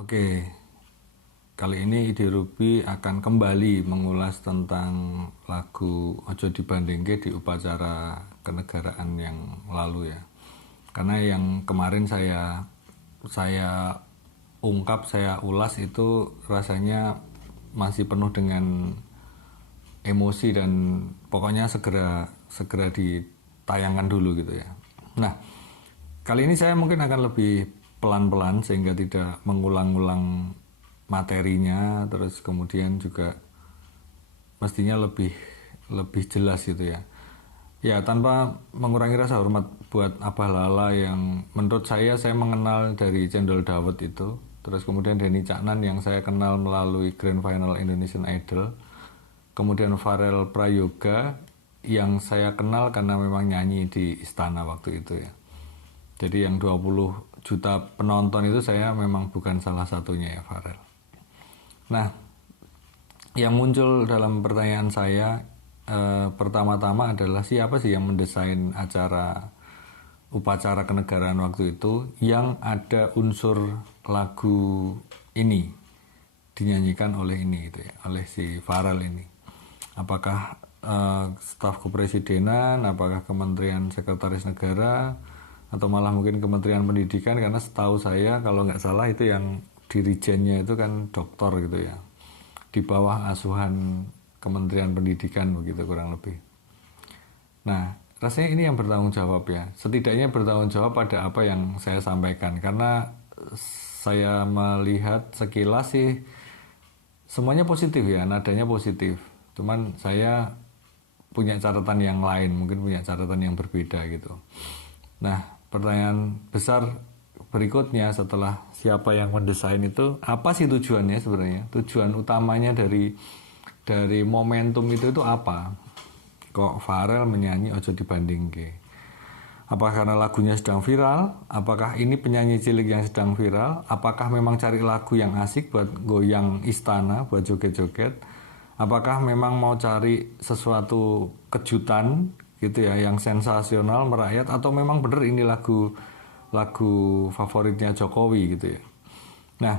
Oke, kali ini Ide Ruby akan kembali mengulas tentang lagu Ojo Dibandingke di upacara kenegaraan yang lalu ya. Karena yang kemarin saya ungkap, saya ulas itu rasanya masih penuh dengan emosi dan pokoknya segera ditayangkan dulu gitu ya. Nah, kali ini saya mungkin akan lebih pelan-pelan sehingga tidak mengulang-ulang materinya, terus kemudian juga mestinya lebih lebih jelas gitu ya. Ya, tanpa mengurangi rasa hormat buat Abah Lala yang menurut saya mengenal dari Cendol Dawet itu. Terus kemudian Denny Caknan yang saya kenal melalui Grand Final Indonesian Idol. Kemudian Farel Prayoga yang saya kenal karena memang nyanyi di Istana waktu itu ya. Jadi yang 20 juta penonton itu saya memang bukan salah satunya ya Farel. Nah, yang muncul dalam pertanyaan saya pertama-tama adalah siapa sih yang mendesain acara upacara kenegaraan waktu itu yang ada unsur lagu ini dinyanyikan oleh ini gitu ya, oleh si Farel ini. Apakah staf kepresidenan, apakah Kementerian Sekretaris Negara, atau malah mungkin Kementerian Pendidikan, karena setahu saya kalau nggak salah itu yang dirijennya itu kan doktor gitu ya, di bawah asuhan Kementerian Pendidikan begitu kurang lebih. Nah, rasanya ini yang bertanggung jawab ya, setidaknya bertanggung jawab pada apa yang saya sampaikan, karena saya melihat sekilas sih semuanya positif ya, nadanya positif. Cuman saya punya catatan yang lain, mungkin punya catatan yang berbeda gitu. Nah, pertanyaan besar berikutnya setelah siapa yang mendesain itu, apa sih tujuannya sebenarnya? Tujuan utamanya dari momentum itu apa? Kok Farel menyanyi Ojo Dibandingke? Apakah karena lagunya sedang viral? Apakah ini penyanyi cilik yang sedang viral? Apakah memang cari lagu yang asik buat goyang istana, buat joget-joget? Apakah memang mau cari sesuatu kejutan gitu ya, yang sensasional merakyat, atau memang bener ini lagu favoritnya Jokowi gitu ya? Nah,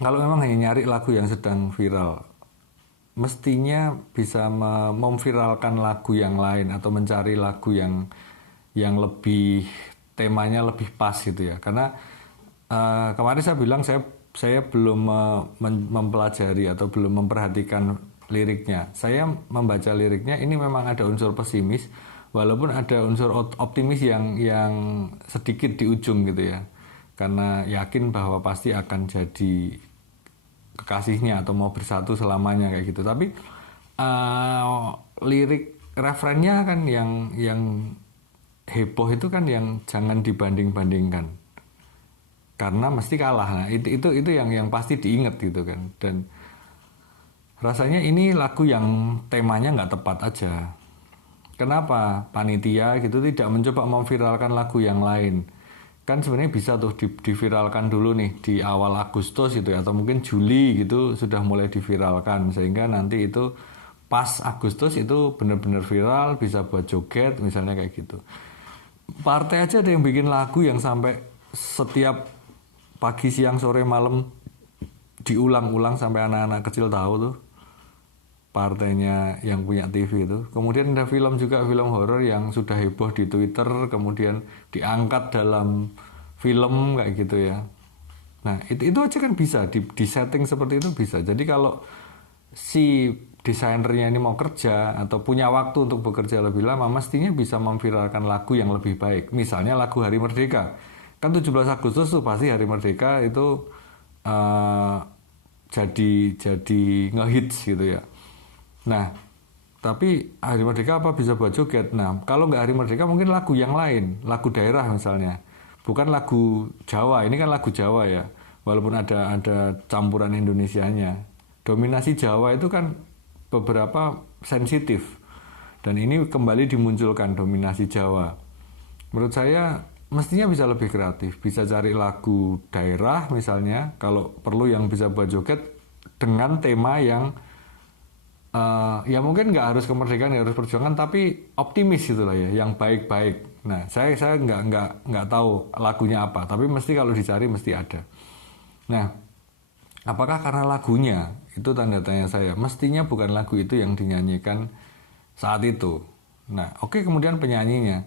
kalau memang hanya nyari lagu yang sedang viral, mestinya bisa memviralkan lagu yang lain atau mencari lagu yang lebih temanya lebih pas gitu ya. Karena kemarin saya bilang saya belum mempelajari atau belum memperhatikan liriknya. Saya membaca liriknya ini memang ada unsur pesimis, walaupun ada unsur optimis yang sedikit di ujung gitu ya. Karena yakin bahwa pasti akan jadi kekasihnya atau mau bersatu selamanya kayak gitu. Tapi lirik referennya kan yang heboh itu kan yang jangan dibanding-bandingkan, karena mesti kalah. Nah, itu yang pasti diingat gitu kan. Dan rasanya ini lagu yang temanya nggak tepat aja. Kenapa panitia gitu tidak mencoba memviralkan lagu yang lain? Kan sebenarnya bisa tuh diviralkan dulu nih di awal Agustus itu ya, atau mungkin Juli gitu sudah mulai diviralkan, sehingga nanti itu pas Agustus itu benar-benar viral, bisa buat joget misalnya kayak gitu. Partai aja ada yang bikin lagu yang sampai setiap pagi siang sore malam diulang-ulang sampai anak-anak kecil tahu tuh, partainya yang punya TV itu. Kemudian ada film juga, film horor yang sudah heboh di Twitter, kemudian diangkat dalam film kayak gitu ya. Nah, itu aja kan bisa di setting seperti itu bisa. Jadi kalau si desainernya ini mau kerja atau punya waktu untuk bekerja lebih lama, mestinya bisa memviralkan lagu yang lebih baik. Misalnya lagu Hari Merdeka. Kan 17 Agustus tuh pasti Hari Merdeka itu jadi ngehits gitu ya. Nah, tapi Hari Merdeka apa bisa buat joget? Nah, kalau nggak Hari Merdeka mungkin lagu yang lain, lagu daerah misalnya. Bukan lagu Jawa, ini kan lagu Jawa ya. Walaupun ada campuran Indonesianya. Dominasi Jawa itu kan beberapa sensitif. Dan ini kembali dimunculkan dominasi Jawa. Menurut saya mestinya bisa lebih kreatif, bisa cari lagu daerah misalnya, kalau perlu yang bisa buat joget dengan tema yang ya mungkin nggak harus kemerdekaan, nggak harus perjuangan, tapi optimis itulah ya, yang baik-baik. Nah, saya nggak tahu lagunya apa, tapi mesti kalau dicari mesti ada. Nah, apakah karena lagunya? Itu tanda tanya saya. Mestinya bukan lagu itu yang dinyanyikan saat itu. Nah, oke, kemudian penyanyinya.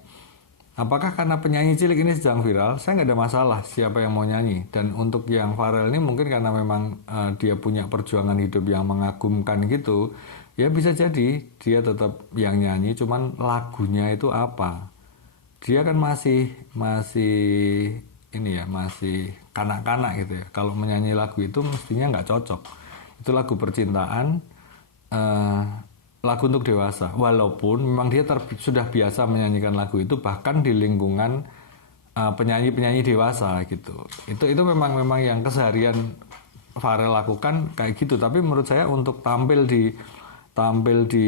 Apakah karena penyanyi cilik ini sedang viral? Saya nggak ada masalah siapa yang mau nyanyi. Dan untuk yang Pharrell ini mungkin karena memang dia punya perjuangan hidup yang mengagumkan gitu. Ya bisa jadi dia tetap yang nyanyi, cuman lagunya itu apa? Dia kan masih ini ya, masih kanak-kanak gitu ya. Kalau menyanyi lagu itu mestinya nggak cocok. Itu lagu percintaan, lagu untuk dewasa. Walaupun memang dia sudah biasa menyanyikan lagu itu bahkan di lingkungan penyanyi-penyanyi dewasa gitu. Itu memang yang keseharian Pharrell lakukan kayak gitu. Tapi menurut saya untuk tampil di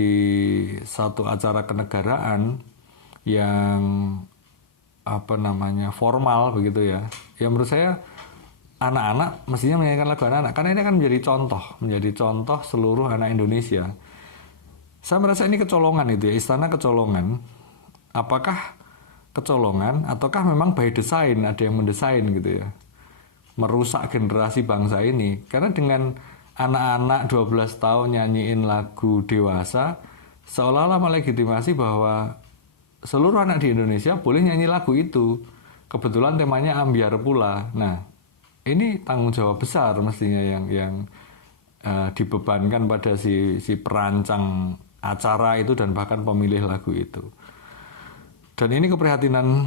satu acara kenegaraan yang formal begitu ya. Ya menurut saya anak-anak mestinya menyanyikan lagu anak-anak karena ini kan menjadi contoh seluruh anak Indonesia. Saya merasa ini kecolongan itu ya, istana kecolongan. Apakah kecolongan ataukah memang by design, ada yang mendesain gitu ya, merusak generasi bangsa ini? Karena dengan anak-anak 12 tahun nyanyiin lagu dewasa, seolah-olah melegitimasi bahwa seluruh anak di Indonesia boleh nyanyi lagu itu. Kebetulan temanya ambyar pula. Nah, ini tanggung jawab besar mestinya yang dibebankan pada si perancang acara itu dan bahkan pemilih lagu itu. Dan ini keprihatinan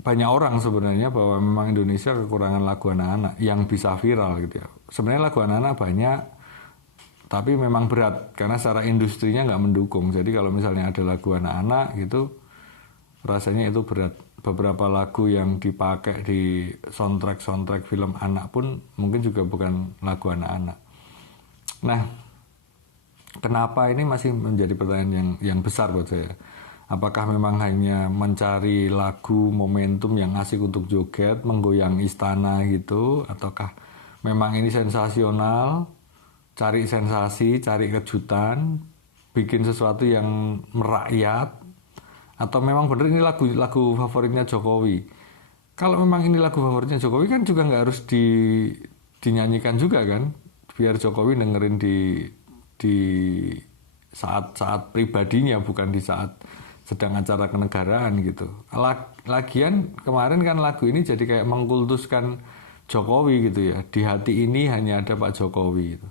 banyak orang sebenarnya bahwa memang Indonesia kekurangan lagu anak-anak yang bisa viral gitu ya. Sebenarnya lagu anak-anak banyak, tapi memang berat karena secara industrinya nggak mendukung. Jadi kalau misalnya ada lagu anak-anak gitu, rasanya itu berat. Beberapa lagu yang dipakai di soundtrack film anak pun mungkin juga bukan lagu anak-anak. Nah, kenapa ini masih menjadi pertanyaan yang besar buat saya? Apakah memang hanya mencari lagu momentum yang asik untuk joget, menggoyang istana gitu? Ataukah memang ini sensasional, cari sensasi, cari kejutan, bikin sesuatu yang merakyat? Atau memang benar ini lagu favoritnya Jokowi? Kalau memang ini lagu favoritnya Jokowi kan juga nggak harus dinyanyikan juga kan? Biar Jokowi dengerin di saat-saat pribadinya, bukan di saat sedang acara kenegaraan gitu. Lagian kemarin kan lagu ini jadi kayak mengkultuskan Jokowi gitu ya. Di hati ini hanya ada Pak Jokowi gitu.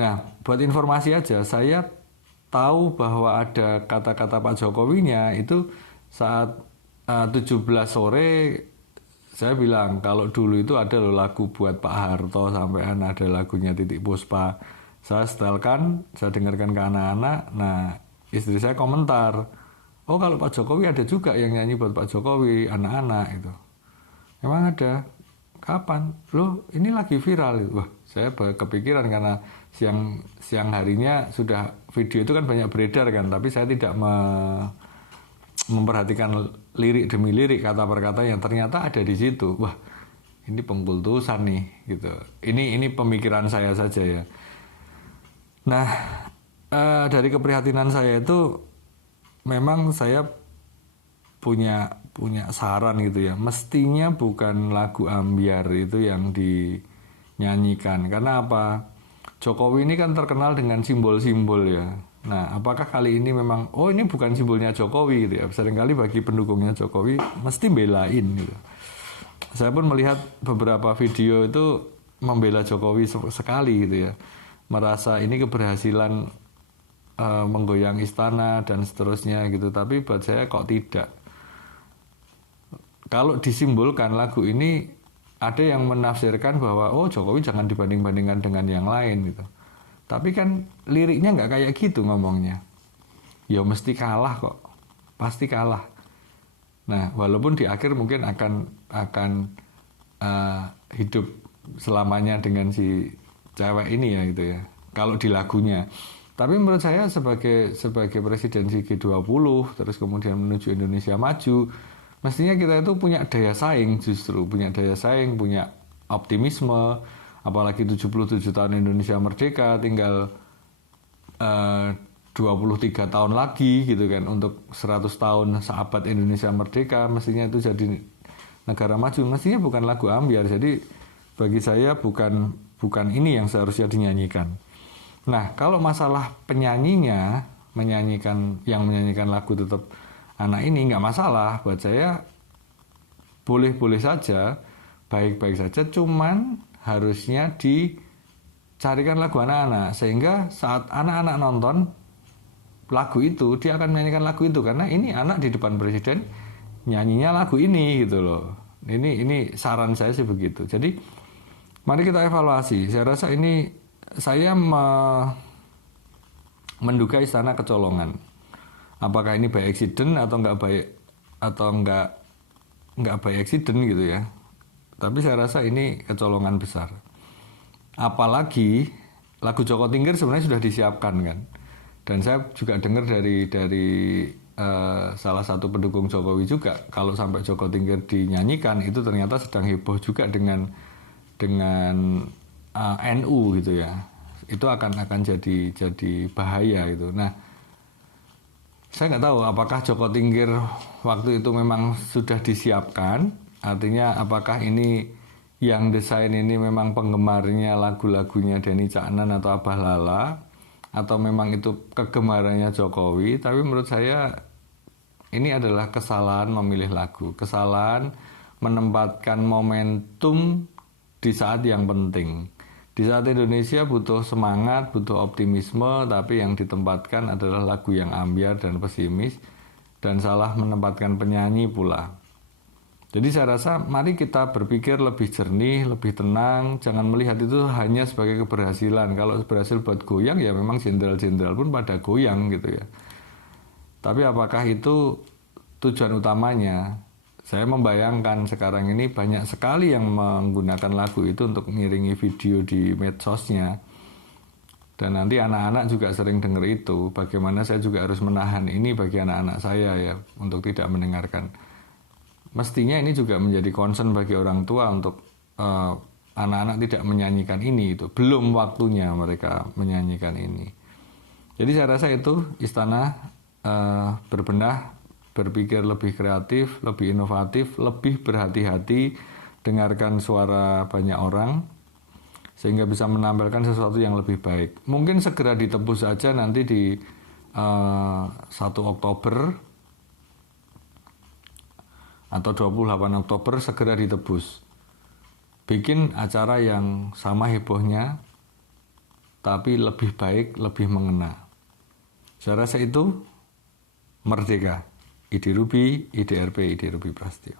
Nah, buat informasi aja, saya tahu bahwa ada kata-kata Pak Jokowinya itu saat 17 sore. Saya bilang kalau dulu itu ada loh lagu buat Pak Harto sampean, ada lagunya Titik Puspa. Saya setelkan, saya dengarkan ke anak-anak. Nah, istri saya komentar, oh kalau Pak Jokowi ada juga yang nyanyi buat Pak Jokowi, anak-anak itu. Emang ada? Kapan? Loh, ini lagi viral. Wah, saya kepikiran karena siang harinya sudah video itu kan banyak beredar kan, tapi saya tidak memperhatikan lirik demi lirik, kata per kata yang ternyata ada di situ. Wah, ini pengkultusan nih gitu. Ini pemikiran saya saja ya. Nah, dari keprihatinan saya itu memang saya punya saran gitu ya. Mestinya bukan lagu ambyar itu yang dinyanyikan. Karena apa? Jokowi ini kan terkenal dengan simbol-simbol ya. Nah, apakah kali ini memang ini bukan simbolnya Jokowi gitu ya. Seringkali bagi pendukungnya Jokowi mesti belain gitu. Saya pun melihat beberapa video itu membela Jokowi sekali gitu ya. Merasa ini keberhasilan menggoyang istana dan seterusnya gitu. Tapi buat saya kok tidak. Kalau disimbolkan lagu ini, ada yang menafsirkan bahwa Jokowi jangan dibanding-bandingkan dengan yang lain gitu. Tapi kan liriknya nggak kayak gitu ngomongnya. Ya mesti kalah kok, pasti kalah. Nah, walaupun di akhir mungkin akan hidup selamanya dengan si cewek ini ya gitu ya. Kalau di lagunya. Tapi menurut saya sebagai presidensi G20 terus kemudian menuju Indonesia maju, mestinya kita itu punya daya saing, justru punya daya saing, punya optimisme. Apalagi 77 tahun Indonesia merdeka, tinggal 23 tahun lagi gitu kan untuk 100 tahun seabad Indonesia merdeka, mestinya itu jadi negara maju. Mestinya bukan lagu ambyar. Jadi bagi saya bukan ini yang seharusnya dinyanyikan. Nah, kalau masalah penyanyinya, yang menyanyikan lagu tetap anak ini nggak masalah buat saya, boleh-boleh saja, baik-baik saja, cuman harusnya dicarikan lagu anak-anak sehingga saat anak-anak nonton lagu itu dia akan menyanyikan lagu itu, karena ini anak di depan presiden nyanyinya lagu ini gitu loh. Ini saran saya sih begitu. Jadi mari kita evaluasi. Saya rasa ini saya menduga istana kecolongan. Apakah ini by accident atau nggak by accident gitu ya. Tapi saya rasa ini kecolongan besar. Apalagi lagu Joko Tingkir sebenarnya sudah disiapkan kan. Dan saya juga dengar dari salah satu pendukung Jokowi juga, kalau sampai Joko Tingkir dinyanyikan itu ternyata sedang heboh juga dengan NU gitu ya. Itu akan jadi bahaya gitu. Nah, saya nggak tahu apakah Joko Tingkir waktu itu memang sudah disiapkan, artinya apakah ini yang desain ini memang penggemarnya lagu-lagunya Denny Caknan atau Abah Lala, atau memang itu kegemarannya Jokowi. Tapi menurut saya ini adalah kesalahan memilih lagu, kesalahan menempatkan momentum di saat yang penting. Di saat Indonesia butuh semangat, butuh optimisme, tapi yang ditempatkan adalah lagu yang ambyar dan pesimis, dan salah menempatkan penyanyi pula. Jadi saya rasa mari kita berpikir lebih jernih, lebih tenang, jangan melihat itu hanya sebagai keberhasilan. Kalau berhasil buat goyang ya memang jenderal-jenderal pun pada goyang gitu ya. Tapi apakah itu tujuan utamanya? Saya membayangkan sekarang ini banyak sekali yang menggunakan lagu itu untuk mengiringi video di medsosnya. Dan nanti anak-anak juga sering dengar itu. Bagaimana saya juga harus menahan ini bagi anak-anak saya ya, untuk tidak mendengarkan. Mestinya ini juga menjadi concern bagi orang tua untuk anak-anak tidak menyanyikan ini. Itu belum waktunya mereka menyanyikan ini. Jadi saya rasa itu istana berbenah, berpikir lebih kreatif, lebih inovatif, lebih berhati-hati, dengarkan suara banyak orang, sehingga bisa menampilkan sesuatu yang lebih baik. Mungkin segera ditebus saja nanti di 1 Oktober atau 28 Oktober segera ditebus. Bikin acara yang sama hebohnya, tapi lebih baik, lebih mengena. Saya rasa itu merdeka. Ide Ruby, IDRP, Ide Ruby Prasetyo.